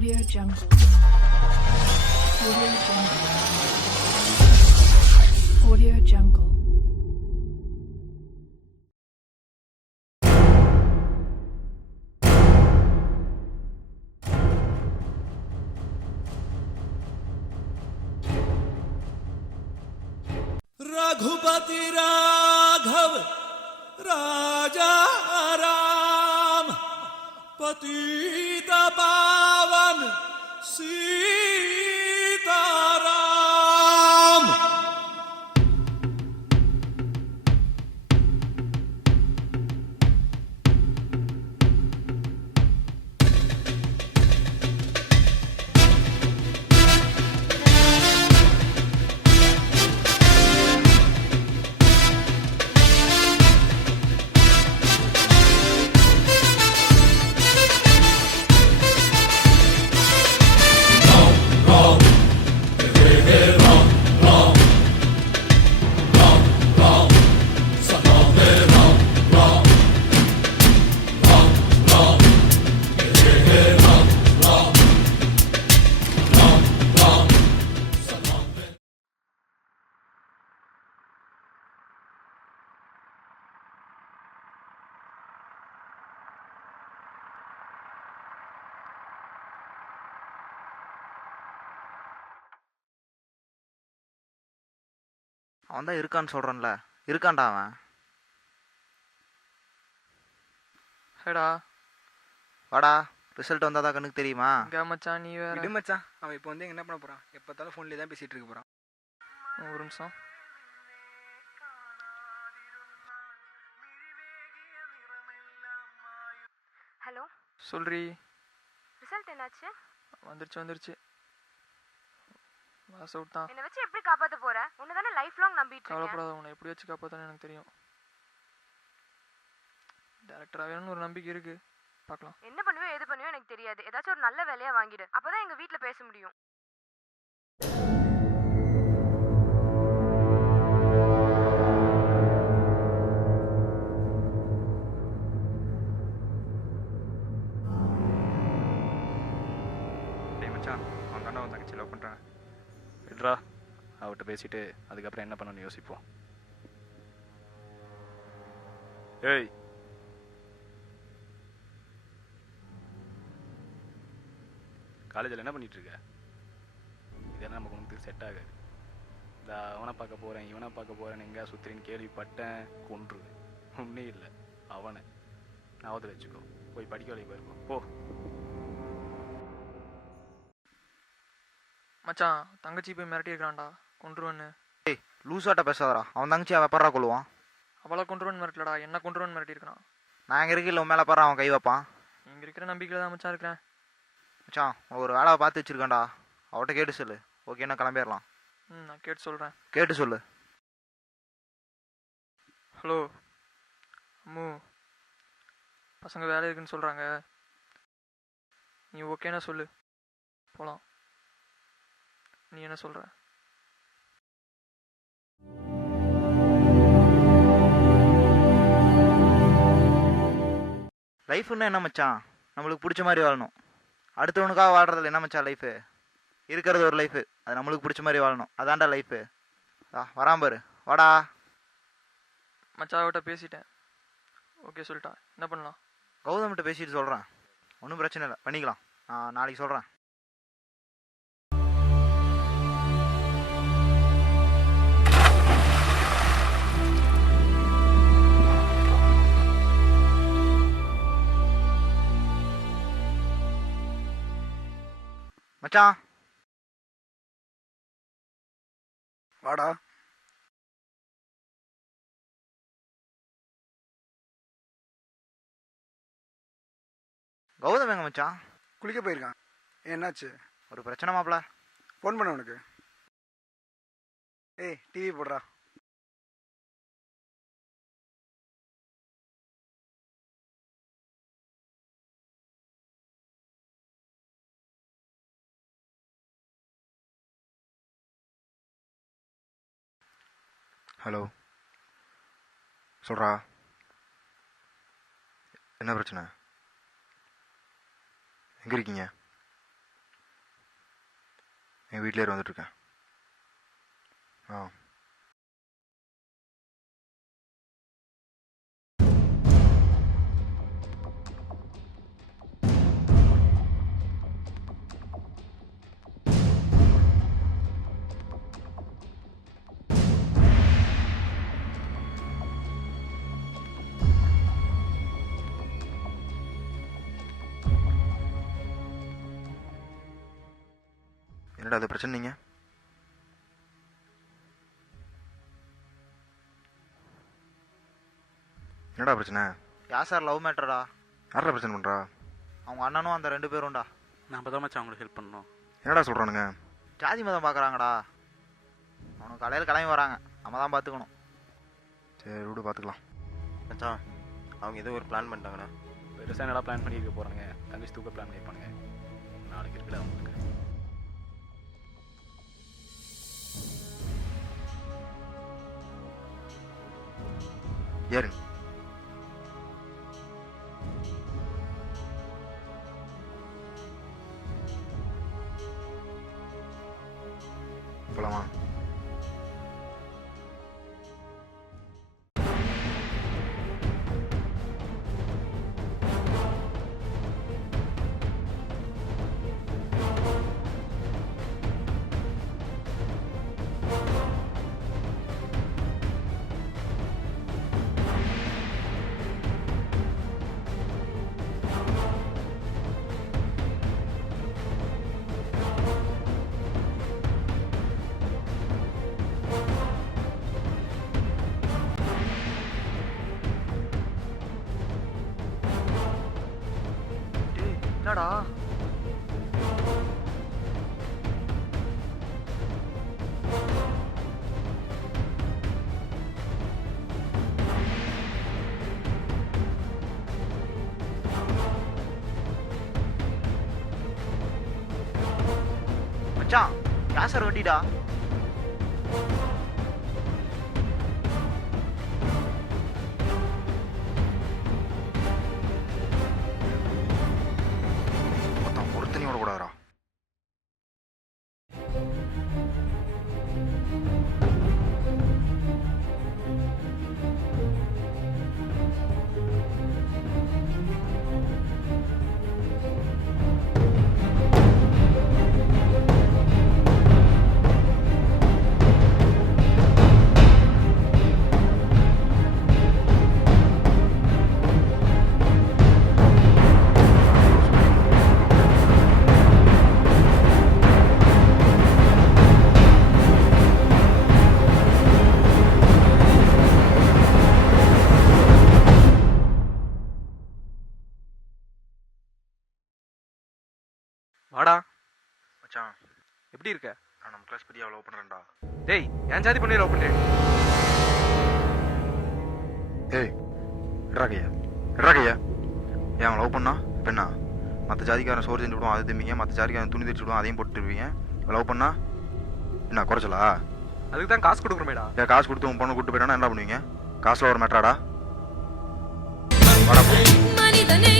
Audio Jungle. Audio Jungle. Audio Jungle. Raghupati Raghav राजा राम पतित पावन सीताराम। அவன் தான் இருக்கான்னு சொல்கிறேன்ல, இருக்கான்டா அவன். ஹேடா வாடா, ரிசல்ட் வந்தாதான் கண்ணுக்கு தெரியுமா? இங்கே மச்சான் நீ வேற. விடு மச்சான், அவன் இப்போ வந்து என்ன பண்ண போகிறான்? எப்போத்தாலும் ஃபோன்லேயே தான் பேசிகிட்டு இருக்க போகிறான். ஒரு நிமிஷம். ஹலோ சொல்றி. ரிசல்ட் என்னாச்சு? வந்துருச்சு வாஸ் அவுட் தான். என்ன வச்சு எப்படி காப்பாத்த போற? உன்னை தானே லைஃப் லாங் நம்பிட்டு இருக்கேன். கவலைப்படாத, உன்னை எப்படி வச்சு காப்பாத்தானே எனக்கு தெரியும். டேரக்டர் ஆகணும்னு ஒரு நம்பிக்கை இருக்கு, பார்க்கலாம். என்ன பண்ணுவியோ எது பண்ணுவியோ எனக்கு தெரியாது. ஏதாச்சும் ஒரு நல்ல வேலையா வாங்கிடு, அப்பதான் எங்க வீட்ல பேச முடியும். அவன் தானே அவன் தங்கச்சி லவ் பண்ணுறான். விட்ரா, அவர்கிட்ட பேசிட்டு அதுக்கப்புறம் என்ன பண்ணணும்னு யோசிப்போம். ஏய், காலேஜில் என்ன பண்ணிட்டு இருக்க? இதெல்லாம் நமக்கு ஒன்றுக்கு செட் ஆகாது. இந்த அவனை பார்க்க போகிறேன் இவனை பார்க்க போகிறேன் எங்கே சுற்றுறேன்னு கேள்விப்பட்டேன், கொன்று ஒன்றே இல்லை அவனை ஞாபகத்தில் வச்சுக்கோ. போய் படிக்க வேலைக்கு போயிருக்கோம் போ. மச்சான் தங்கச்சி போய் மிரட்டி இருக்கிறான்டா, கொண்டுருவன்னு. ஏய் லூசாட்ட பேசாதடா, அவன் தங்கச்சி அவன் படுறா கொள்ளுவான். அவளை கொண்டுருவன்னு மிரட்டலடா, என்ன கொண்டுருவன்னு மிரட்டி இருக்கிறான். நான் இங்கே இருக்க இல்லை, உன் மேலே படுறா அவன் கை வைப்பான். இங்கே இருக்கிற நம்பிக்கையில் தான் மச்சான் இருக்கிறேன். மச்சான் ஒரு வேலை பார்த்து வச்சிருக்கான்டா, அவட்ட கேட்டு சொல்லு. ஓகே, நான் கிளம்பிடலாம். நான் கேட்டு சொல்கிறேன். கேட்டு சொல்லு. ஹலோ அம்மு, பசங்க வேலை இருக்குன்னு சொல்கிறாங்க, நீ ஓகேனா சொல்லு, போகலாம். நீ என்ன சொல்கிற? லைஃப்னா என்ன மச்சான்? நம்மளுக்கு பிடிச்ச மாதிரி வாழணும். அடுத்தவனுக்காக வாழ்றதுல என்ன மச்சான் லைஃபு? இருக்கிறது ஒரு லைஃபு, அது நம்மளுக்கு பிடிச்ச மாதிரி வாழணும். அதான்டா லைஃபு. வரான் பாரு, வாடா. மச்சாவிட்ட பேசிட்டேன், ஓகே சொல்லிட்டா. என்ன பண்ணலாம்? கௌதம்கிட்ட பேசிட்டு சொல்கிறேன், ஒன்றும் பிரச்சனை இல்லை, பண்ணிக்கலாம். நான் நாளைக்கு சொல்கிறேன். மச்சான் வாடா. கௌதம் எங்க மச்சான்? குளிக்க போயிருக்கான். என்னாச்சு? ஒரு பிரச்சனை மாப்பிள. ஃபோன் பண்ண உனக்கு. ஏய் டிவி போடுறா. ஹலோ, சொல்கிறா. என்ன பிரச்சனை? எங்கே இருக்கீங்க? எங்கள் வீட்டிலே வந்துட்டுருக்கேன். ஆ என்னடா அது பிரச்சனை நீங்கள்? என்னடா பிரச்சனை? யா சார் லவ் மேட்டரா? யாரா பிரச்சனை பண்ணுறா? அவங்க அண்ணனும் அந்த 2 பேரும்டா. நான் அப்போ தான் மச்சான் அவங்களுக்கு ஹெல்ப் பண்ணணும். என்னடா சொல்கிறானுங்க? ஜாதி மதம் பார்க்குறாங்கடா. அவனுக்கு காலையில் கிளம்பி வராங்க, நம்ம தான் பார்த்துக்கணும். சரி விடு, பார்த்துக்கலாம். மச்சான் அவங்க ஏதோ ஒரு பிளான் பண்ணிட்டாங்கண்ணா. பெருசாக நல்லா பிளான் பண்ணியிருக்க போகிறானுங்க. தங்கச்சி தூக்க பிளான் பண்ணியிருப்பானுங்க. நாளைக்கு இருக்குல்ல அவங்களுக்கு. ஏறுங்க. போலாமா? டேய் என்னடா? மச்சான் யா சார் வண்டிடா. மொத்தம் ஒருத்தனையோட கூடாதா? வாடா. மச்சான் எப்படி இருக்க? நான் நம்ம கிளாஸ் பற்றி லவ் பண்ணுறேன்டா. டேய் என் ஜாதி பண்ணி லவ் பண்ணுறேன். ஏய் எட்ரா கையா, எட்ரா கையா. ஏன் அவன் லவ் பண்ணா பெண்ணா? மற்ற ஜாதிக்காரன் சோறு செஞ்சு விடுவான், அது திம்பிங்க. மற்ற ஜாதிக்காரன் துணி தைச்சு விடுவான், அதையும் போட்டுருவீங்க. லவ் பண்ணா என்ன குறைச்சலா? அதுக்கு தான் காசு கொடுக்குறோமேடா. ஏன் காசு கொடுத்து உன் பொண்ணு கூப்பிட்டு போயிட்டானா என்ன பண்ணுவீங்க? காசில் ஒரு மேட்ராடா. வாடா போ. மனிதனை